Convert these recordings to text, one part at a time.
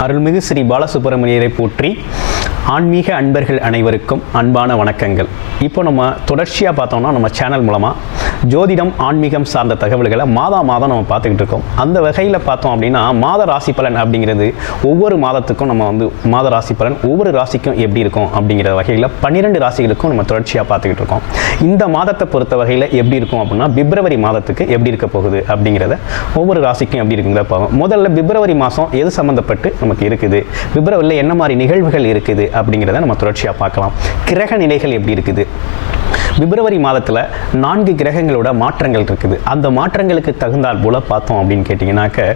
அருள்மிகு ஸ்ரீ பாலசுப்பிரமணியரை போற்றி ஆன்மீக அன்பர்கள் அனைவருக்கும் அன்பான வணக்கங்கள். இப்போ நம்ம தொடர்ச்சியாக பார்த்தோம்னா நம்ம சேனல் மூலமாக ஜோதிடம் ஆன்மீகம் சார்ந்த தகவல்களை மாதா மாதம் நம்ம பார்த்துக்கிட்டு இருக்கோம். அந்த வகையில் பார்த்தோம் அப்படின்னா மாத ராசி பலன் அப்படிங்கிறது ஒவ்வொரு மாதத்துக்கும் நம்ம வந்து மாத ராசி பலன் ஒவ்வொரு ராசிக்கும் எப்படி இருக்கும் அப்படிங்கிற வகையில் பன்னிரெண்டு ராசிகளுக்கும் நம்ம தொடர்ச்சியாக பார்த்துக்கிட்டு இருக்கோம். இந்த மாதத்தை பொறுத்த வகையில் எப்படி இருக்கும் அப்படின்னா பிப்ரவரி மாதத்துக்கு எப்படி இருக்க போகுது அப்படிங்கிறத ஒவ்வொரு ராசிக்கும் எப்படி இருக்குங்கிறத பார்ப்போம். முதல்ல பிப்ரவரி மாதம் எது சம்மந்தப்பட்டு நமக்கு இருக்குது? பிப்ரவரியில் என்ன மாதிரி நிகழ்வுகள் இருக்குது அப்படிங்கிறத நம்ம தொடர்ச்சியாக பார்க்கலாம். கிரக நிலைகள் எப்படி இருக்குது? பிப்ரவரி மாதத்தில் நான்கு கிரகங்களோட மாற்றங்கள் இருக்குது. அந்த மாற்றங்களுக்கு தகுந்தால் போல பார்த்தோம் அப்படின்னு கேட்டிங்கனாக்க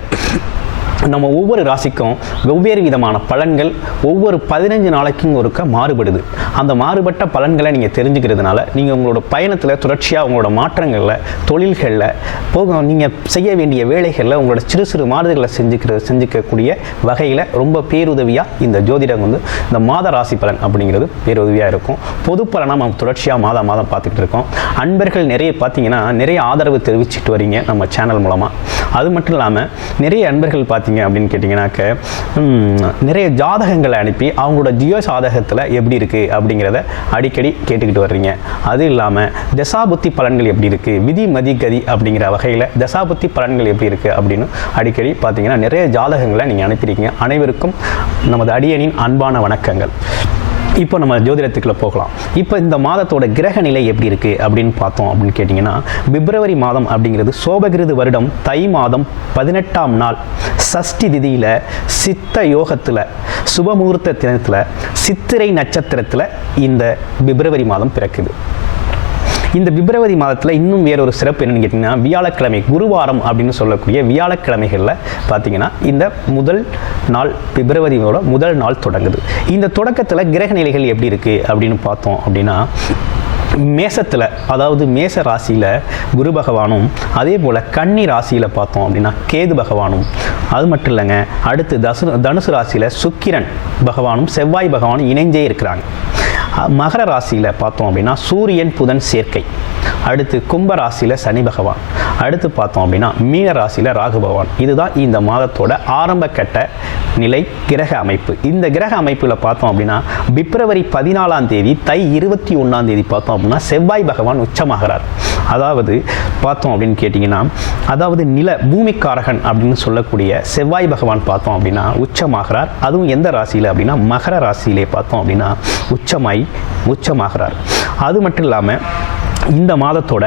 நம்ம ஒவ்வொரு ராசிக்கும் வெவ்வேறு விதமான பலன்கள் ஒவ்வொரு பதினஞ்சு நாளைக்கும் ஒருக்க மாறுபடுது. அந்த மாறுபட்ட பலன்களை நீங்கள் தெரிஞ்சுக்கிறதுனால நீங்கள் உங்களோட பயணத்தில் தொடர்ச்சியாக உங்களோட மாற்றங்களில் தொழில்களில் போகும் நீங்கள் செய்ய வேண்டிய வேலைகளில் உங்களோட சிறு சிறு மாறுதல்களை செஞ்சுக்கிற செஞ்சுக்கக்கூடிய வகையில் ரொம்ப பேருதவியாக இந்த ஜோதிடம் வந்து இந்த மாத ராசி பலன் அப்படிங்கிறது பேருதவியாக இருக்கும். பொது பலனாக நம்ம தொடர்ச்சியாக மாதம் மாதம் பார்த்துக்கிட்டு இருக்கோம். அன்பர்கள் நிறைய பார்த்தீங்கன்னா நிறைய ஆதரவு தெரிவிச்சிட்டு வரீங்க நம்ம சேனல் மூலமாக அது மட்டும் இல்லாமல் நிறைய அன்பர்கள் பார்த்தீங்க அப்படின்னு கேட்டிங்கனாக்க நிறைய ஜாதகங்களை அனுப்பி அவங்களோட ஜியோ சாதகத்தில் எப்படி இருக்குது அப்படிங்கிறத அடிக்கடி கேட்டுக்கிட்டு வர்றீங்க. அது இல்லாமல் தசாபுத்தி பலன்கள் எப்படி இருக்குது விதி மதி கதி அப்படிங்கிற வகையில் தசாபுத்தி பலன்கள் எப்படி இருக்குது அப்படின்னு அடிக்கடி பார்த்தீங்கன்னா நிறைய ஜாதகங்களை நீங்கள் அனுப்பியிருக்கீங்க. அனைவருக்கும் நமது அடியனின் அன்பான வணக்கங்கள். இப்போ நம்ம ஜோதிடத்துக்குள்ள போகலாம். இப்போ இந்த மாதத்தோட கிரக நிலை எப்படி இருக்கு அப்படின்னு பார்த்தோம் அப்படின்னு கேட்டிங்கன்னா பிப்ரவரி மாதம் அப்படிங்கிறது சோபகிருது வருடம் தை மாதம் பதினெட்டாம் நாள் சஷ்டி திதியில் சித்த யோகத்தில் சுபமுகூர்த்த தினத்தில் சித்திரை நட்சத்திரத்தில் இந்த பிப்ரவரி மாதம் பிறக்குது. இந்த பிப்ரவரி மாதத்தில் இன்னும் வேறொரு சிறப்பு என்னன்னு கேட்டிங்கன்னா வியாழக்கிழமை குருவாரம் அப்படின்னு சொல்லக்கூடிய வியாழக்கிழமைகளில் பார்த்தீங்கன்னா இந்த முதல் நாள் பிப்ரவரியோட முதல் நாள் தொடங்குது. இந்த தொடக்கத்தில் கிரக நிலைகள் எப்படி இருக்குது அப்படின்னு பார்த்தோம் அப்படின்னா மேசத்தில் அதாவது மேச ராசியில் குரு பகவானும் அதே போல் கன்னி ராசியில் பார்த்தோம் அப்படின்னா கேது பகவானும். அது மட்டும் இல்லைங்க அடுத்து தசு தனுசு ராசியில் சுக்கிரன் பகவானும் செவ்வாய் பகவானும் இணைஞ்சே இருக்கிறாங்க. மகர ராசியில் பார்த்தோம் அப்படின்னா சூரியன் புதன் சேர்க்கை. அடுத்து கும்ப ராசியில் சனி பகவான். அடுத்து பார்த்தோம் அப்படின்னா மீன ராசியில் ராகு பகவான். இதுதான் இந்த மாதத்தோட ஆரம்ப கட்ட நிலை கிரக அமைப்பு. இந்த கிரக அமைப்பில் பார்த்தோம் அப்படின்னா பிப்ரவரி பதினாலாம் தேதி தை இருபத்தி ஒன்றாம் தேதி பார்த்தோம் அப்படின்னா செவ்வாய் பகவான் உச்சமாகிறார். அதாவது பார்த்தோம் அப்படின்னு கேட்டிங்கன்னா அதாவது நில பூமிக்காரகன் அப்படின்னு சொல்லக்கூடிய செவ்வாய் பகவான் பார்த்தோம் அப்படின்னா உச்சமாகிறார். அதுவும் எந்த ராசியில் அப்படின்னா மகர ராசியிலே பார்த்தோம் அப்படின்னா உச்சமாய் உச்சமாகிறார். அது மட்டும் இல்லாமல் இந்த மாதத்தோட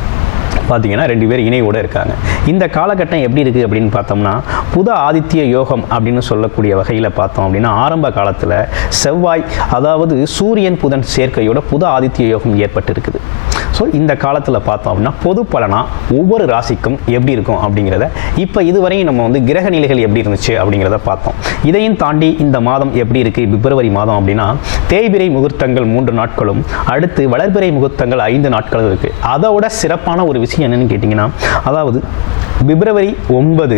பார்த்தீங்கன்னா ரெண்டு பேர் இணையோடு இருக்காங்க. இந்த காலகட்டம் எப்படி இருக்குது அப்படின்னு பார்த்தோம்னா புத ஆதித்ய யோகம் அப்படின்னு சொல்லக்கூடிய வகையில் பார்த்தோம் அப்படின்னா ஆரம்ப காலத்தில் செவ்வாய் அதாவது சூரியன் புதன் சேர்க்கையோட புத ஆதித்ய யோகம் ஏற்பட்டு இருக்குது ஸோ இந்த காலத்தில் பார்த்தோம் அப்படின்னா பொது பலனாக ஒவ்வொரு ராசிக்கும் எப்படி இருக்கும் அப்படிங்கிறத இப்போ இதுவரையும் நம்ம வந்து கிரக நிலைகள் எப்படி இருந்துச்சு அப்படிங்கிறத பார்த்தோம். இதையும் தாண்டி இந்த மாதம் எப்படி இருக்குது பிப்ரவரி மாதம் அப்படின்னா தேய்பிரை முகூர்த்தங்கள் மூன்று நாட்களும் அடுத்து வளர்பிறை முகூர்த்தங்கள் ஐந்து நாட்களும் இருக்குது அதோட சிறப்பான ஒரு விஷயம் என்னன்னு கேட்டிங்கன்னா அதாவது பிப்ரவரி ஒன்பது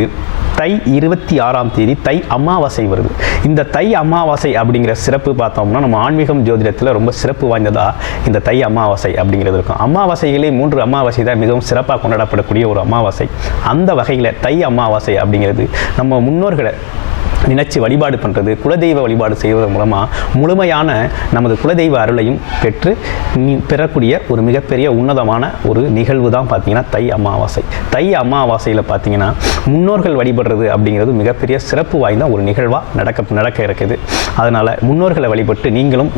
தை இருபத்தி ஆறாம் தேதி தை அமாவாசை வருது. இந்த தை அமாவாசை அப்படிங்கிற சிறப்பு பார்த்தோம்னா நம்ம ஆன்மீகம் ஜோதிடத்தில் ரொம்ப சிறப்பு வாய்ந்ததா இந்த தை அமாவாசை அப்படிங்கிறது இருக்கும். அமாவாசைகளே மூன்று அமாவாசை தான் மிகவும் சிறப்பாக கொண்டாடப்படக்கூடிய ஒரு அமாவாசை. அந்த வகையில் தை அமாவாசை அப்படிங்கிறது நம்ம முன்னோர்களை நினைச்சு வழிபாடு பண்ணுறது குலதெய்வ வழிபாடு செய்வதன் மூலமாக முழுமையான நமது குலதெய்வ அருளையும் பெற்று பெறக்கூடிய ஒரு மிகப்பெரிய உன்னதமான ஒரு நிகழ்வு தான் பார்த்தீங்கன்னா தை அமாவாசை. தை அமாவாசையில் பார்த்தீங்கன்னா முன்னோர்கள் வழிபடுறது அப்படிங்கிறது மிகப்பெரிய சிறப்பு வாய்ந்த ஒரு நிகழ்வாக நடக்க நடக்க இருக்குது. அதனால் முன்னோர்களை வழிபட்டு நீங்களும்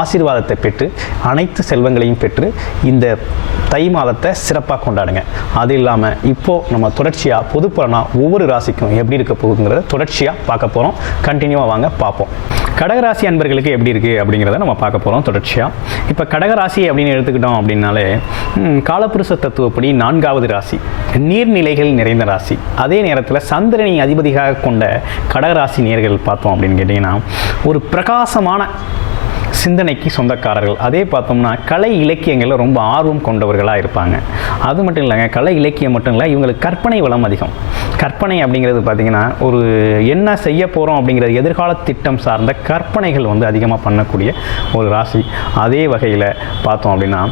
ஆசீர்வாதத்தை பெற்று அனைத்து செல்வங்களையும் பெற்று இந்த தை மாதத்தை சிறப்பாக கொண்டாடுங்க. அது இல்லாமல் இப்போது நம்ம தொடர்ச்சியாக பொதுப்புறனா ஒவ்வொரு ராசிக்கும் எப்படி இருக்க போகுங்கிறத தொடர்ச்சியாக தொடர்ச்சியாக பார்க்க போகிறோம் கண்டினியூவாக வாங்க பார்ப்போம். கடகராசி அன்பர்களுக்கு எப்படி இருக்குது அப்படிங்கிறத நம்ம பார்க்க போகிறோம் தொடர்ச்சியாக இப்போ கடகராசி அப்படின்னு எடுத்துக்கிட்டோம் அப்படின்னாலே காலப்புருஷ தத்துவப்படி நான்காவது ராசி நீர்நிலைகள் நிறைந்த ராசி. அதே நேரத்தில் சந்திரனை அதிபதியாக கொண்ட கடகராசி நேர்கள் பார்த்தோம் அப்படின்னு கேட்டிங்கன்னா ஒரு பிரகாசமான சிந்தனைக்கு சொந்தக்காரர்கள். அதே பார்த்தோம்னா கலை இலக்கியங்களில் ரொம்ப ஆர்வம் கொண்டவர்களாக இருப்பாங்க. அது மட்டும் இல்லைங்க கலை இலக்கியம் மட்டும் இல்லை இவங்களுக்கு கற்பனை வளம் அதிகம். கற்பனை அப்படிங்கிறது பார்த்திங்கன்னா ஒரு என்ன செய்ய போகிறோம் அப்படிங்கிறது எதிர்கால திட்டம் சார்ந்த கற்பனைகள் வந்து அதிகமாக பண்ணக்கூடிய ஒரு ராசி. அதே வகையில் பார்த்தோம் அப்படின்னா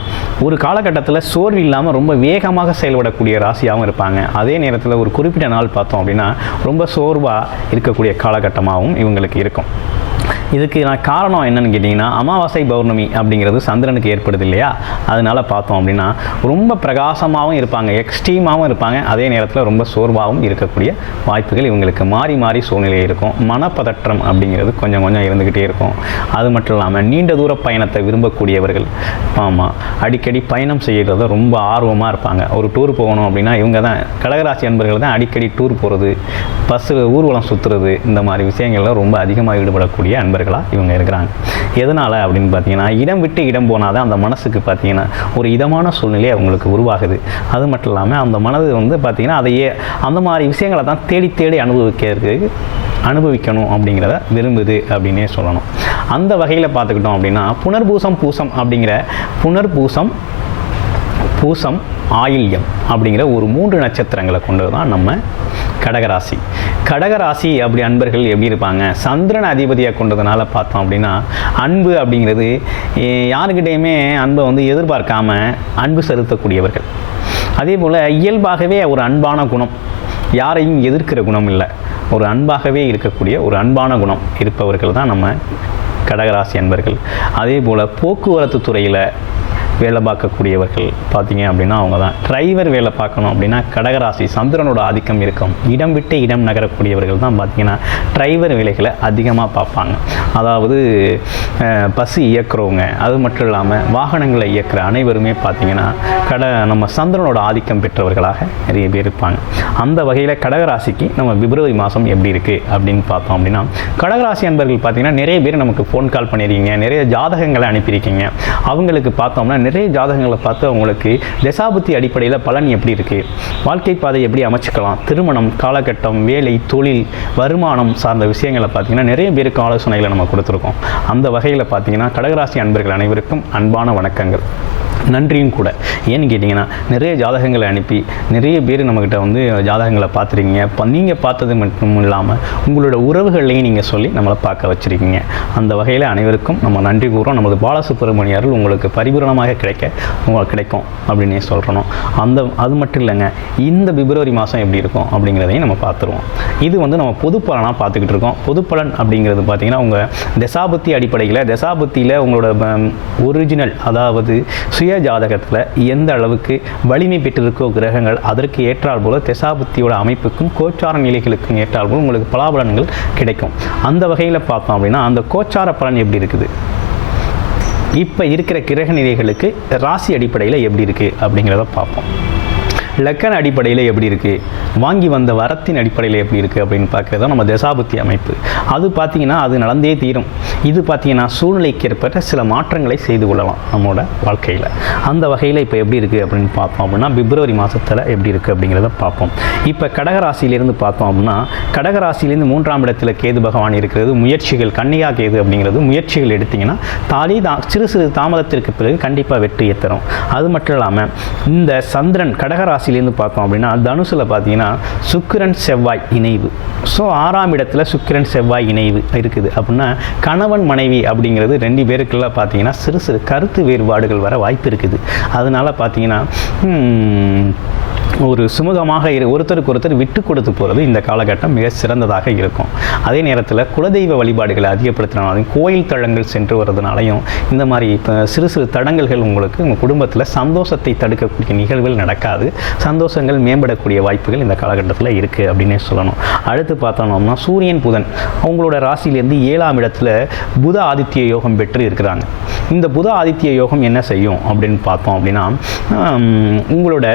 ஒரு காலகட்டத்தில் சோர்வு இல்லாமல் ரொம்ப வேகமாக செயல்படக்கூடிய ராசியாகவும் இருப்பாங்க. அதே நேரத்தில் ஒரு குறிப்பிட்ட நாள் பார்த்தோம் அப்படின்னா ரொம்ப சோர்வாக இருக்கக்கூடிய காலகட்டமாகவும் இவங்களுக்கு இருக்கும். இதுக்கு நான் காரணம் என்னன்னு கேட்டிங்கன்னா அமாவாசை பௌர்ணமி அப்படிங்கிறது சந்திரனுக்கு ஏற்படுது இல்லையா? அதனால் பார்த்தோம் அப்படின்னா ரொம்ப பிரகாசமாகவும் இருப்பாங்க எக்ஸ்ட்ரீமாகவும் இருப்பாங்க. அதே நேரத்தில் ரொம்ப சோர்வாகவும் இருக்கக்கூடிய வாய்ப்புகள் இவங்களுக்கு மாறி மாறி சூழ்நிலை இருக்கும். மனப்பதற்றம் அப்படிங்கிறது கொஞ்சம் கொஞ்சம் இருந்துக்கிட்டே இருக்கும். அது மட்டும் இல்லாமல் நீண்ட தூர பயணத்தை விரும்பக்கூடியவர்கள் ஆமாம் அடிக்கடி பயணம் செய்கிறத ரொம்ப ஆர்வமாக இருப்பாங்க. ஒரு டூர் போகணும் அப்படின்னா இவங்க தான் கடகராசி அன்பர்கள் தான் அடிக்கடி டூர் போகிறது பஸ்ஸு ஊர்வலம் சுற்றுறது இந்த மாதிரி விஷயங்கள்லாம் ரொம்ப அதிகமாக ஈடுபடக்கூடிய நண்பர்களாக இவங்க இருக்கிறாங்க. எதனால் அப்படின்னு பார்த்தீங்கன்னா இடம் விட்டு இடம் போனால் தான் அந்த மனசுக்கு பார்த்தீங்கன்னா ஒரு இதமான சூழ்நிலை அவங்களுக்கு உருவாகுது. அது மட்டும் இல்லாமல் அந்த மனது வந்து பார்த்தீங்கன்னா அதையே அந்த மாதிரி விஷயங்களை தான் தேடி தேடி அனுபவிக்கிறதுக்கு அனுபவிக்கணும் அப்படிங்கிறத விரும்புது அப்படின்னே சொல்லணும். அந்த வகையில் பார்த்துக்கிட்டோம் அப்படின்னா புனர்பூசம் பூசம் அப்படிங்கிற புனர்பூசம் பூசம் ஆயில்யம் அப்படிங்கிற ஒரு மூன்று நட்சத்திரங்களை கொண்டு தான் நம்ம கடகராசி. கடகராசி அப்படி அன்பர்கள் எப்படி இருப்பாங்க? சந்திரன் அதிபதியாக கொண்டதுனால பார்த்தோம் அப்படின்னா அன்பு அப்படிங்கிறது யாருக்கிட்டேயுமே அன்பை வந்து எதிர்பார்க்காம அன்பு செலுத்தக்கூடியவர்கள். அதே போல் இயல்பாகவே ஒரு அன்பான குணம். யாரையும் எதிர்க்கிற குணம் இல்லை. ஒரு அன்பாகவே இருக்கக்கூடிய ஒரு அன்பான குணம் இருப்பவர்கள் தான் நம்ம கடகராசி அன்பர்கள். அதே போல் போக்குவரத்து துறையில் வேலை பார்க்கக்கூடியவர்கள் பார்த்தீங்க அப்படின்னா அவங்க தான் டிரைவர் வேலை பார்க்கணும் அப்படின்னா கடகராசி சந்திரனோட ஆதிக்கம் இருக்கும். இடம் விட்டு இடம் நகரக்கூடியவர்கள் தான் பார்த்தீங்கன்னா டிரைவர் வேலைகளை அதிகமாக பார்ப்பாங்க. அதாவது பஸ்ஸு பஸ் இயக்குறவங்க அது மட்டும் இல்லாமல் வாகனங்களை இயக்குற அனைவருமே பார்த்தீங்கன்னா கட நம்ம சந்திரனோட ஆதிக்கம் பெற்றவர்களாக நிறைய பேர் இருப்பாங்க. அந்த வகையில் கடகராசிக்கு நம்ம பிப்ரவரி மாதம் எப்படி இருக்குது அப்படின்னு பார்த்தோம் அப்படின்னா கடகராசி அன்பர்கள் பார்த்தீங்கன்னா நிறைய பேர் நமக்கு ஃபோன் கால் பண்ணியிருக்கீங்க நிறைய ஜாதகங்களை அனுப்பியிருக்கீங்க. அவங்களுக்கு பார்த்தோம்னா நிறைய ஜாதகங்களை பார்த்து அவங்களுக்கு தசாபுத்தி அடிப்படையில் பலன் எப்படி இருக்குது வாழ்க்கை பாதை எப்படி அமைச்சுக்கலாம்? திருமணம் காலகட்டம் வேலை தொழில் வருமானம் சார்ந்த விஷயங்களை பார்த்தீங்கன்னா நிறைய பேருக்கு ஆலோசனைகளை நம்ம கொடுத்துருக்கோம். அந்த வகையில் பார்த்தீங்கன்னா கடகராசி அன்பர்கள் அனைவருக்கும் அன்பான வணக்கங்கள். நன்றியும் கூட. ஏன்னு கேட்டிங்கன்னா நிறைய ஜாதகங்களை அனுப்பி நிறைய பேர் நம்மக்கிட்ட வந்து ஜாதகங்களை பார்த்துருக்கீங்க. இப்போ நீங்கள் பார்த்தது மட்டும் இல்லாமல் உங்களோட உறவுகளையும் நீங்கள் சொல்லி நம்மளை பார்க்க வச்சுருக்கீங்க. அந்த வகையில் அனைவருக்கும் நம்ம நன்றி கூறுறோம். நமது பாலசுப்ரமணியர்கள் உங்களுக்கு பரிபூரணமாக கிடைக்க உங்களுக்கு கிடைக்கும் அப்படின்னே சொல்கிறோம் அந்த அது மட்டும் இல்லைங்க இந்த பிப்ரவரி மாதம் எப்படி இருக்கும் அப்படிங்கிறதையும் நம்ம பார்த்துருவோம். இது வந்து நம்ம பொதுப்பலனாக பலனாக பார்த்துக்கிட்டு இருக்கோம். பொதுப்பலன் அப்படிங்கிறது பார்த்தீங்கன்னா உங்கள் தசாபுத்தி அடிப்படையில் தசாபுத்தியில் உங்களோட ஒரிஜினல் அதாவது சுய ஜாதகத்தில் எந்த அளவுக்கு வலிமை பெற்றிருக்கோ கிரகங்கள் அதற்கு ஏற்றால் போல தசாபுத்தியோட அமைப்புக்கும் கோச்சார நிலைகளுக்கும் ஏற்றால் போல உங்களுக்கு பலாபலன்கள் கிடைக்கும். அந்த வகையில் பார்த்தோம் அப்படின்னா அந்த கோச்சார பலன் எப்படி இருக்குது? இப்போ இருக்கிற கிரக நிலைகளுக்கு ராசி அடிப்படையில் எப்படி இருக்குது அப்படிங்கிறத பார்ப்போம். லக்கண அடிப்படையில் எப்படி இருக்குது வாங்கி வந்த வரத்தின் அடிப்படையில் எப்படி இருக்குது அப்படின்னு பார்க்குறது தான் நம்ம தசாபுத்தி அமைப்பு. அது பார்த்தீங்கன்னா அது நடந்தே தீரும். இது பார்த்தீங்கன்னா சூழ்நிலைக்கு ஏற்பட்ட சில மாற்றங்களை செய்து கொள்ளலாம் நம்மளோட வாழ்க்கையில். அந்த வகையில் இப்போ எப்படி இருக்குது அப்படின்னு பார்த்தோம் அப்படின்னா பிப்ரவரி மாதத்தில் எப்படி இருக்குது அப்படிங்கிறத பார்ப்போம். இப்போ கடகராசியிலேருந்து பார்த்தோம் அப்படின்னா கடகராசியிலேருந்து மூன்றாம் இடத்தில் கேது பகவான் இருக்கிறது முயற்சிகள் கன்னியா கேது அப்படிங்கிறது முயற்சிகள் எடுத்தீங்கன்னா தாலி தா சிறு சிறு தாமதத்திற்கு பிறகு கண்டிப்பாக வெற்றியை தரும் அது மட்டும் இல்லாமல் இந்த சந்திரன் கடகராசிலேருந்து பார்த்தோம் அப்படின்னா தனுசில் பார்த்தீங்கன்னா சுக்கிரன் செவ்வாய் இணைவு. ஸோ ஆறாம் இடத்துல சுக்கிரன் செவ்வாய் இணைவு இருக்குது. அப்படின்னா கணவன் மனைவி அப்படிங்கிறது ரெண்டு பேருக்குள்ள பார்த்தீங்கன்னா சிறு சிறு கருத்து வேறுபாடுகள் வர வாய்ப்பு இருக்குது. அதனால் பார்த்தீங்கன்னா ஒரு சுமூகமாக இரு ஒருத்தருக்கு ஒருத்தர் விட்டு கொடுத்து போகிறது இந்த காலகட்டம் மிக சிறந்ததாக இருக்கும். அதே நேரத்தில் குலதெய்வ வழிபாடுகளை அதிகப்படுத்தினாலும் கோயில் தளங்கள் சென்று வர்றதுனாலையும் இந்த மாதிரி இப்போ சிறு சிறு தடங்கல்கள் உங்களுக்கு உங்கள் குடும்பத்தில் சந்தோஷத்தை தடுக்கக்கூடிய நிகழ்வுகள் நடக்காது. சந்தோஷங்கள் மேம்படக்கூடிய வாய்ப்புகள் இந்த காலகட்டத்தில் இருக்குது அப்படின்னே சொல்லணும். அடுத்து பார்த்தோம்னா சூரியன் புதன் அவங்களோட ராசியிலேருந்து ஏழாம் இடத்துல புத ஆதித்ய யோகம் பெற்று இருக்கிறாங்க. இந்த புத ஆதித்ய யோகம் என்ன செய்யும் அப்படின்னு பார்த்தோம் அப்படின்னா உங்களோட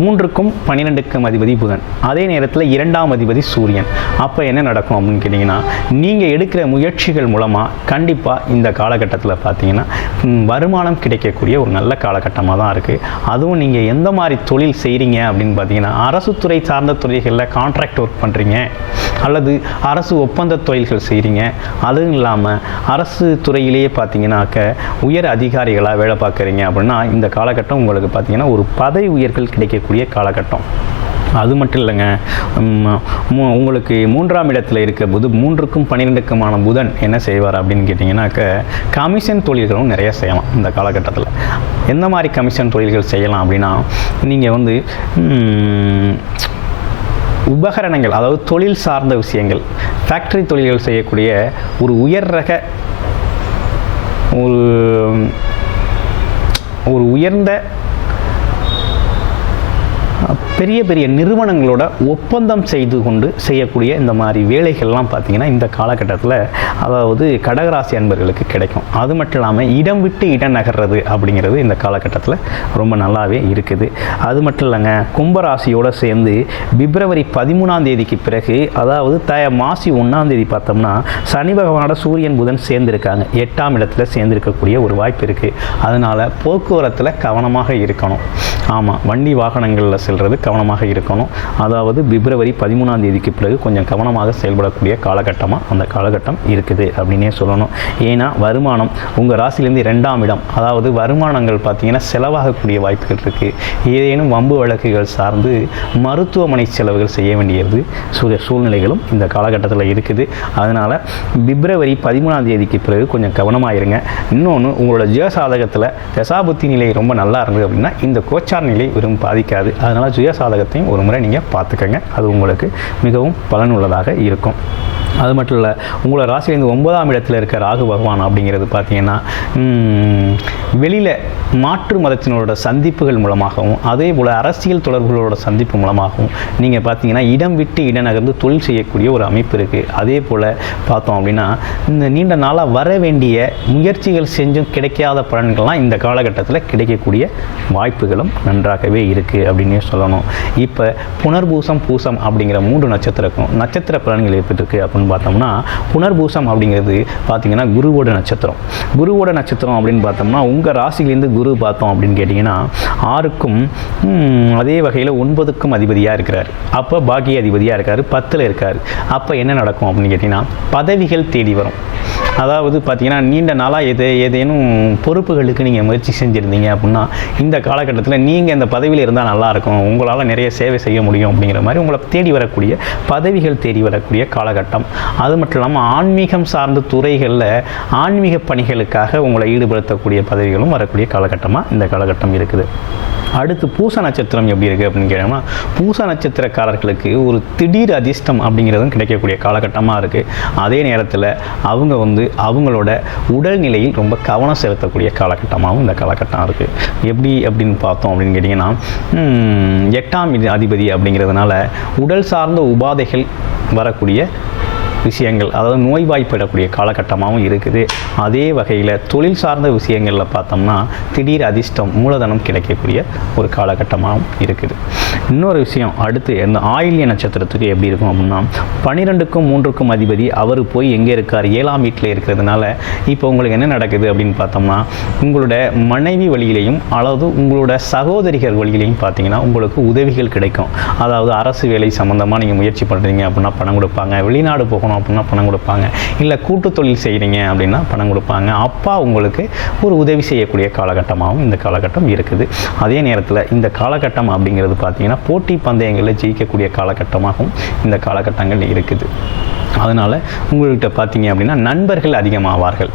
மூன்றுக்கும் பன்னிரெண்டுக்கும் அதிபதி புதன். அதே நேரத்தில் இரண்டாம் அதிபதி சூரியன். அப்போ என்ன நடக்கும் அப்படின்னு கேட்டிங்கன்னா நீங்கள் எடுக்கிற முயற்சிகள் மூலமாக கண்டிப்பாக இந்த காலகட்டத்தில் பார்த்தீங்கன்னா வருமானம் கிடைக்கக்கூடிய ஒரு நல்ல காலகட்டமாக தான் இருக்குது அதுவும் நீங்கள் எந்த மாதிரி தொழில் செய்கிறீங்க அப்படின்னு பார்த்தீங்கன்னா அரசு துறை சார்ந்த துறைகளில் கான்ட்ராக்ட் ஒர்க் பண்ணுறீங்க அல்லது அரசு ஒப்பந்த தொழில்கள் செய்கிறீங்க அதுவும் இல்லாமல் அரசு துறையிலேயே பார்த்தீங்கன்னாக்க உயர் அதிகாரிகளாக வேலை பார்க்குறீங்க அப்படின்னா இந்த காலகட்டம் உங்களுக்கு பார்த்தீங்கன்னா ஒரு பதவி வாய்ப்புகள் கிடைக்கக்கூடிய காலகட்டம். அது மட்டும் இல்லைங்க உங்களுக்கு மூன்றாம் இடத்துல இருக்க புது மூன்றுக்கும் பன்னிரெண்டுக்குமான புதன் என்ன செய்வார் அப்படின்னு கேட்டிங்கன்னாக்க கமிஷன் தொழில்களும் நிறைய செய்யலாம் இந்த காலகட்டத்தில். எந்த மாதிரி கமிஷன் தொழில்கள் செய்யலாம் அப்படின்னா நீங்கள் வந்து உபகரணங்கள் அதாவது தொழில் சார்ந்த விஷயங்கள் ஃபேக்டரி தொழில்கள் செய்யக்கூடிய ஒரு உயர் ரக ஒரு ஒரு உயர்ந்த up பெரிய பெரிய நிறுவனங்களோட ஒப்பந்தம் செய்து கொண்டு செய்யக்கூடிய இந்த மாதிரி வேலைகள்லாம் பார்த்தீங்கன்னா இந்த காலகட்டத்தில் அதாவது கடகராசி அன்பர்களுக்கு கிடைக்கும். அது மட்டும் இல்லாமல் இடம் விட்டு இடம் நகர்றது அப்படிங்கிறது இந்த காலகட்டத்தில் ரொம்ப நல்லாவே இருக்குது. அது மட்டும் இல்லைங்க கும்பராசியோடு சேர்ந்து பிப்ரவரி பதிமூணாம் தேதிக்கு பிறகு அதாவது த மாசி ஒன்றாம் தேதி பார்த்தோம்னா சனி பகவானோட சூரியன் புதன் சேர்ந்துருக்காங்க. எட்டாம் இடத்துல சேர்ந்திருக்கக்கூடிய ஒரு வாய்ப்பு இருக்குது அதனால் போக்குவரத்தில் கவனமாக இருக்கணும். ஆமாம் வண்டி வாகனங்களில் செல்வது கவனமாக இருக்கணும். அதாவது பிப்ரவரி பதிமூணாம் தேதிக்கு பிறகு கொஞ்சம் கவனமாக செயல்படக்கூடிய காலகட்டமாக அந்த காலகட்டம் இருக்குது அப்படின்னே சொல்லணும். ஏன்னா வருமானம் உங்கள் ராசிலேருந்து ரெண்டாம் இடம். அதாவது வருமானங்கள் பார்த்தீங்கன்னா செலவாகக்கூடிய வாய்ப்புகள் இருக்குது ஏதேனும் வம்பு வழக்குகள் சார்ந்து மருத்துவமனை செலவுகள் செய்ய வேண்டியது சூ- சூழ்நிலைகளும் இந்த காலகட்டத்தில் இருக்குது. அதனால் பிப்ரவரி பதிமூணாம் தேதிக்கு பிறகு கொஞ்சம் கவனமாக இருங்க. இன்னொன்று உங்களோட ஜெயசாதகத்தில் தசாபுத்தி நிலை ரொம்ப நல்லா இருந்தது அப்படின்னா இந்த கோச்சார் நிலை வெறும் பாதிக்காது. அதனால் சாதகத்தையும் ஒரு முறை நீங்கள் பார்த்துக்கங்க. அது உங்களுக்கு மிகவும் பலனுள்ளதாக இருக்கும். அது மட்டும் இல்லை உங்களோட ராசியிலேருந்து ஒன்பதாம் இடத்துல இருக்க ராகு பகவான் அப்படிங்கிறது பார்த்தீங்கன்னா வெளியில் மாற்று மதத்தினரோட சந்திப்புகள் மூலமாகவும் அதே போல் அரசியல் தொடர்புகளோட சந்திப்பு மூலமாகவும் நீங்கள் பார்த்தீங்கன்னா இடம் விட்டு இடம் நகர்ந்து தொழில் செய்யக்கூடிய ஒரு அமைப்பு இருக்குது அதே போல் பார்த்தோம் அப்படின்னா இந்த நீண்ட நாளாக வர வேண்டிய முயற்சிகள் செஞ்சும் கிடைக்காத பலன்கள்லாம் இந்த காலகட்டத்தில் கிடைக்கக்கூடிய வாய்ப்புகளும் நன்றாகவே இருக்குது அப்படின்னே சொல்லணும். இப்போ புனர்பூசம் பூசம் அப்படிங்கிற மூன்று நட்சத்திரக்கும் நட்சத்திர பலன்கள் எப்படி இருக்குது அப்படின்னு பார்த்தோம்னா புனர்பூசம் அப்படிங்கிறது பார்த்தீங்கன்னா குருவோட நட்சத்திரம். குருவோட நட்சத்திரம் அப்படின்னு பார்த்தோம்னா உங்கள் ராசிலேருந்து குரு பார்த்தோம் அப்படின்னு கேட்டிங்கன்னா ஆறுக்கும் அதே வகையில் ஒன்பதுக்கும் அதிபதியாக இருக்கிறார். அப்போ பாக்கிய அதிபதியாக இருக்கார் பத்தில் இருக்கார். அப்போ என்ன நடக்கும் அப்படின்னு கேட்டிங்கன்னா பதவிகள் தேடி வரும். அதாவது பார்த்தீங்கன்னா நீண்ட நாளாக எது ஏதேனும் பொறுப்புகளுக்கு நீங்கள் முயற்சி செஞ்சுருந்தீங்க அப்படின்னா இந்த காலகட்டத்தில் நீங்கள் இந்த பதவியில் இருந்தால் நல்லாயிருக்கும் உங்களால் நிறைய சேவை செய்ய முடியும் அப்படிங்கிற மாதிரி உங்களை தேடி வரக்கூடிய பதவிகள் தேடி வரக்கூடிய காலகட்டம். அது மட்டும் இல்லாமல் ஆன்மீகம் சார்ந்த துறைகளில் ஆன்மீக பணிகளுக்காக உங்களை ஈடுபடுத்தக்கூடிய பதவிகளும் வரக்கூடிய காலகட்டமாக இந்த காலகட்டம் இருக்குது. அடுத்து பூச நட்சத்திரம் எப்படி இருக்குது அப்படின்னு கேட்டோம்னா பூச நட்சத்திரக்காரர்களுக்கு ஒரு திடீர் அதிர்ஷ்டம் அப்படிங்கிறதும் கிடைக்கக்கூடிய காலகட்டமாக இருக்குது அதே நேரத்தில் அவங்க வந்து அவங்களோட உடல்நிலையில் ரொம்ப கவனம் செலுத்தக்கூடிய காலகட்டமாகவும் இந்த காலகட்டம் இருக்குது எப்படி அப்படின்னு பார்த்தோம் அப்படின்னு கேட்டிங்கன்னா எட்டாம் அதிபதி அப்படிங்கிறதுனால உடல் சார்ந்த உபாதைகள் வரக்கூடிய விஷயங்கள் அதாவது நோய்வாய்ப்படக்கூடிய காலகட்டமாகவும் இருக்குது. அதே வகையில் தொழில் சார்ந்த விஷயங்களில் பார்த்தோம்னா திடீர் அதிர்ஷ்டம் மூலதனம் கிடைக்கக்கூடிய ஒரு காலகட்டமாகவும் இருக்குது. இன்னொரு விஷயம் அடுத்து இந்த ஆயில்ய நட்சத்திரத்துக்கு எப்படி இருக்கும் அப்படின்னா பன்னிரெண்டுக்கும் மூன்றுக்கும் அதிபதி அவர் போய் எங்கே இருக்கார் ஏழாம் வீட்டில் இருக்கிறதுனால இப்போ உங்களுக்கு என்ன நடக்குது அப்படின்னு பார்த்தோம்னா உங்களோட மனைவி வழியிலையும் அல்லது உங்களோட சகோதரிகள் வழியிலையும் பார்த்தீங்கன்னா உங்களுக்கு உதவிகள் கிடைக்கும். அதாவது அரசு வேலை சம்மந்தமாக நீங்கள் முயற்சி பண்ணுறீங்க அப்படின்னா பணம் கொடுப்பாங்க. வெளிநாடு போகணும் அப்படின்னா பணம் கொடுப்பாங்க. இல்லை கூட்டு தொழில் செய்கிறீங்க அப்படின்னா பணம் கொடுப்பாங்க. அப்பா உங்களுக்கு ஒரு உதவி செய்யக்கூடிய காலகட்டமாகவும் இந்த காலகட்டம் இருக்குது. அதே நேரத்தில் இந்த காலகட்டம் அப்படிங்கிறது பார்த்தீங்கன்னா போட்டி பந்தயங்களில் ஜெயிக்கக்கூடிய காலகட்டமாகவும் இந்த காலகட்டங்கள் இருக்குது. அதனால் உங்கள்கிட்ட பார்த்தீங்க அப்படின்னா நண்பர்கள் அதிகமாவார்கள்.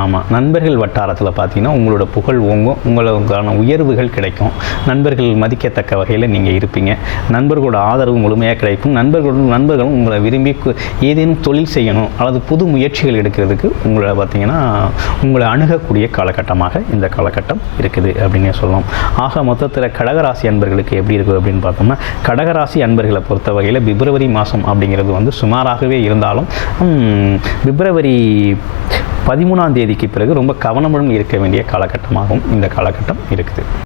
ஆமாம் நண்பர்கள் வட்டாரத்தில் பார்த்தீங்கன்னா உங்களோட புகழ் ஓங்கும் உங்களுக்கான உயர்வுகள் கிடைக்கும். நண்பர்கள் மதிக்கத்தக்க வகையில் நீங்கள் இருப்பீங்க. நண்பர்களோட ஆதரவு முழுமையாக கிடைக்கும். நண்பர்களும் நண்பர்களும் உங்களை விரும்பி ஏதேனும் தொழில் செய்யணும் அல்லது புது முயற்சிகள் எடுக்கிறதுக்கு உங்களை பார்த்தீங்கன்னா உங்களை அணுகக்கூடிய காலகட்டமாக இந்த காலகட்டம் இருக்குது அப்படின்னே சொல்லலாம். ஆக மொத்தத்தில் கடகராசி அன்பர்களுக்கு எப்படி இருக்குது அப்படின்னு பார்த்தோம்னா கடகராசி அன்பர்களை பொறுத்த வகையில் பிப்ரவரி மாதம் அப்படிங்கிறது வந்து சுமாராகவே இருக்கும் இருந்தாலும் பிப்ரவரி பதிமூணாம் தேதிக்கு பிறகு ரொம்ப கவனமுடன் இருக்க வேண்டிய காலகட்டமாகவும் இந்த காலகட்டம் இருக்குது.